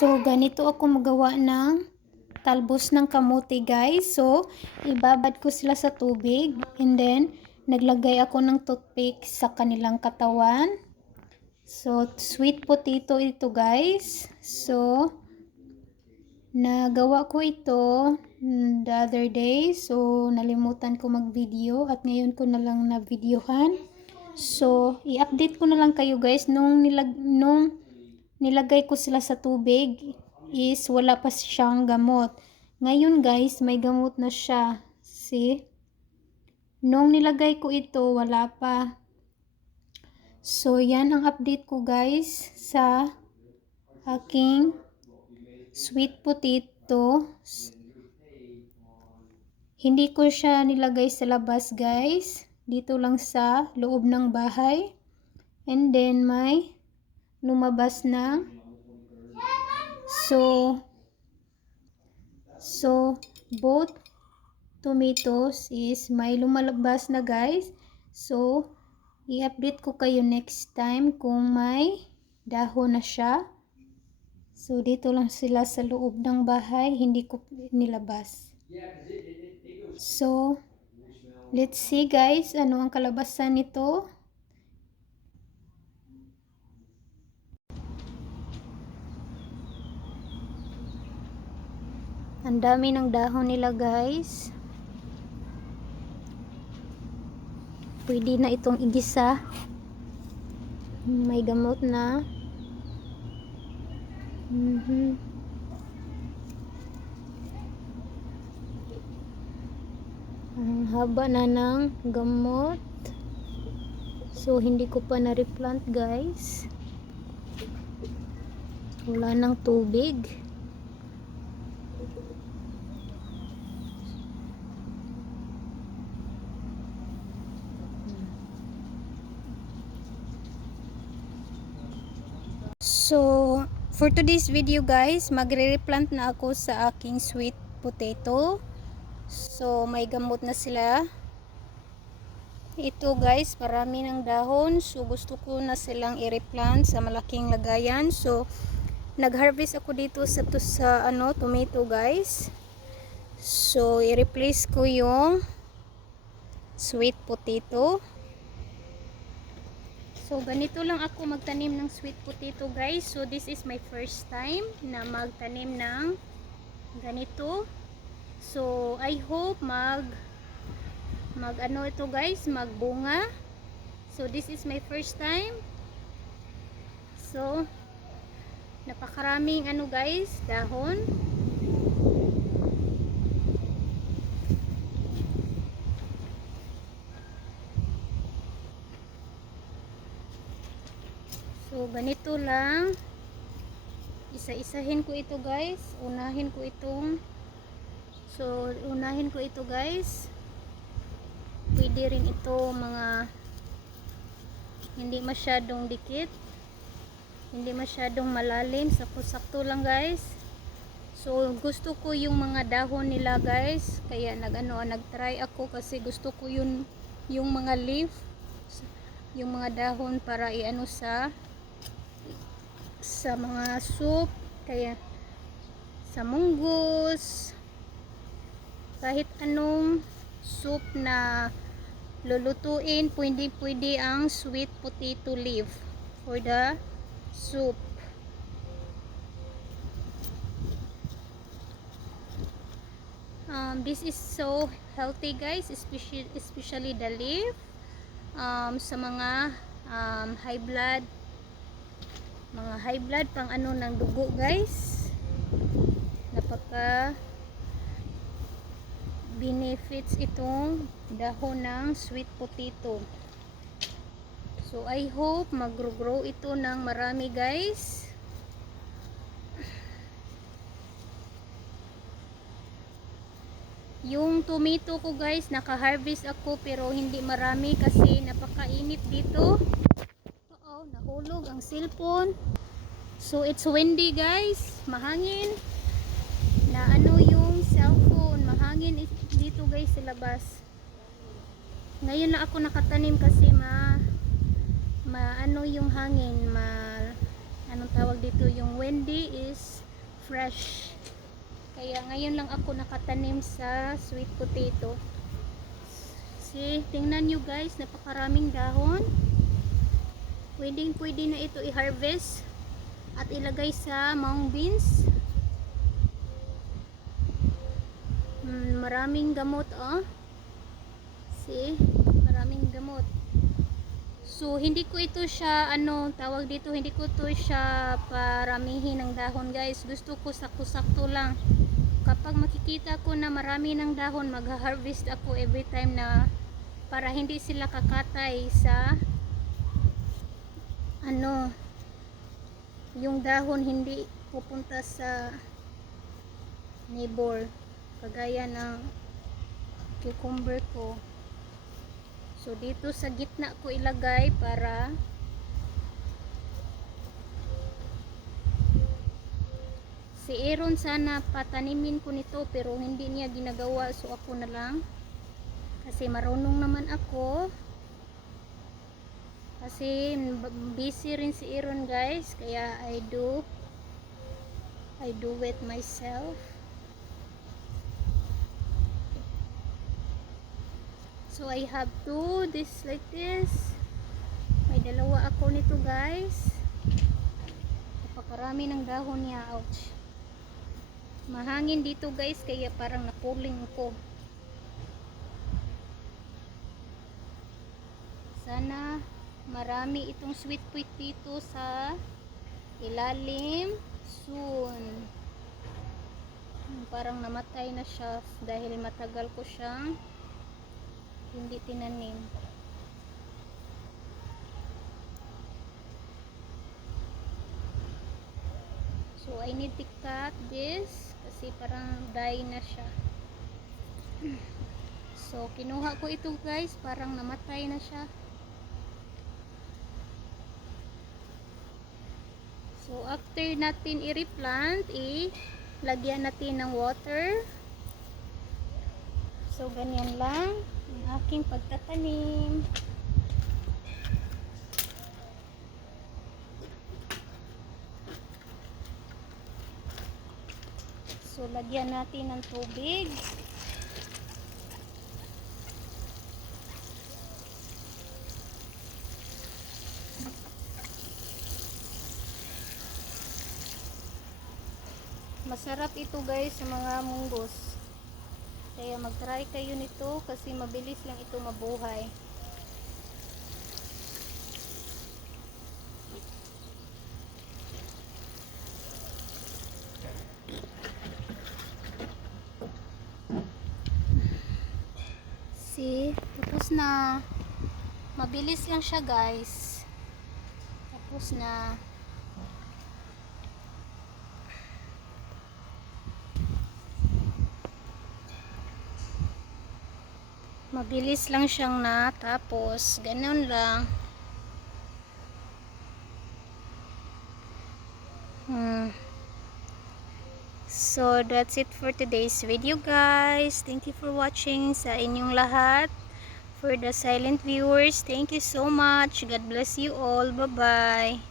So, ganito ako magawa ng talbos ng kamote, guys. So, ibabad ko sila sa tubig and then naglagay ako ng toothpick sa kanilang katawan. So, sweet potato ito, guys. So, nagawa ko ito the other day. So, nalimutan ko mag-video at ngayon ko na lang na-videohan. So, i-update ko na lang kayo, guys. Nung nilagay ko sila sa tubig is wala pa siyang gamot. Ngayon, guys, may gamot na siya. See? Nung nilagay ko ito, wala pa. So, yan ang update ko, guys, sa aking sweet potato. Hindi ko siya nilagay sa labas, guys. Dito lang sa loob ng bahay. And then, may lumabas na. So, both tomatoes is may lumalabas na, guys. So, i-update ko kayo next time kung may dahon na siya. So, dito lang sila sa loob ng bahay. Hindi ko nilabas. So, let's see, guys, ano ang kalabasan nito. Ang dami ng dahon nila, guys. Pwede na itong igisa. May gamot na. Ang haba na ng gamot. So, hindi ko pa na-replant, guys. Wala ng tubig. So, for today's video, guys, magre-replant na ako sa aking sweet potato. So, may gamot na sila. Ito, guys, marami ng dahon. So, gusto ko na silang i-replant sa malaking lagayan. So, nag-harvest ako dito sa tomato, guys. So, i-replace ko yung sweet potato. So, ganito lang ako magtanim ng sweet potato, guys. So, this is my first time na magtanim ng ganito. So, I hope ito, guys, magbunga. So, this is my first time. So, napakaraming guys, dahon. So, ganito lang. Isa-isahin ko ito, guys. Unahin ko ito, guys. Pwede rin ito mga hindi masyadong dikit. Hindi masyadong malalim. Sakto-sakto lang, guys. So, gusto ko yung mga dahon nila, guys. Kaya nag-try ako kasi gusto ko yung mga leaf, yung mga dahon para sa mga soup, kaya sa munggus, kahit anong soup na lulutuin, pwede ang sweet potato leaf for the soup. This is so healthy, guys, especially the leaf, sa mga high blood pang ng dugo, guys. Napaka benefits itong dahon ng sweet potato. So, I hope mag-grow ito ng marami, guys. Yung tomato ko, guys, naka-harvest ako pero hindi marami kasi napakainit dito. Nahulog ang cellphone. So, it's windy, guys. Mahangin. Na yung cellphone. Mahangin dito, guys, sa labas. Ngayon na ako nakatanim kasi yung hangin. Anong tawag dito? Yung windy is fresh. Kaya ngayon lang ako nakatanim sa sweet potato. See, tingnan nyo guys, napakaraming dahon. Pwede na ito i-harvest at ilagay sa mung beans. Maraming gamot, oh. See, maraming gamot. So, hindi ko ito siya, tawag dito, hindi ko ito siya paramihin ng dahon guys. Gusto ko sakto-sakto lang. Kapag makikita ko na marami ng dahon, mag-harvest ako every time na para hindi sila kakatay sa yung dahon hindi pupunta sa neighbor. Kagaya ng cucumber ko. So, dito sa gitna ko ilagay para si Aaron sana patanimin ko nito pero hindi niya ginagawa. So, ako na lang. Kasi marunong naman ako. Kasi busy rin si Aaron guys. Kaya I do it myself. So I have to this like this. May dalawa ako nito guys. Napakarami ng dahon niya. Ouch. Mahangin dito guys kaya parang napuling ko. Sana marami itong sweet potato sa ilalim soon. Parang namatay na siya dahil matagal ko siyang hindi tinanim. So I need to cut this kasi parang die na siya. So kinuha ko ito guys, parang namatay na siya. So after natin i-replant, lagyan natin ng water. So ganyan lang ang aking pagtatanim. So lagyan natin ng tubig. Masarap ito guys sa mga munggos. Kaya mag-try kayo nito kasi mabilis lang ito mabuhay. See, tapos na. Mabilis lang siya guys. Tapos na. Mabilis lang siyang natapos. Ganun lang. So, that's it for today's video guys. Thank you for watching sa inyong lahat. For the silent viewers, thank you so much. God bless you all. Bye-bye.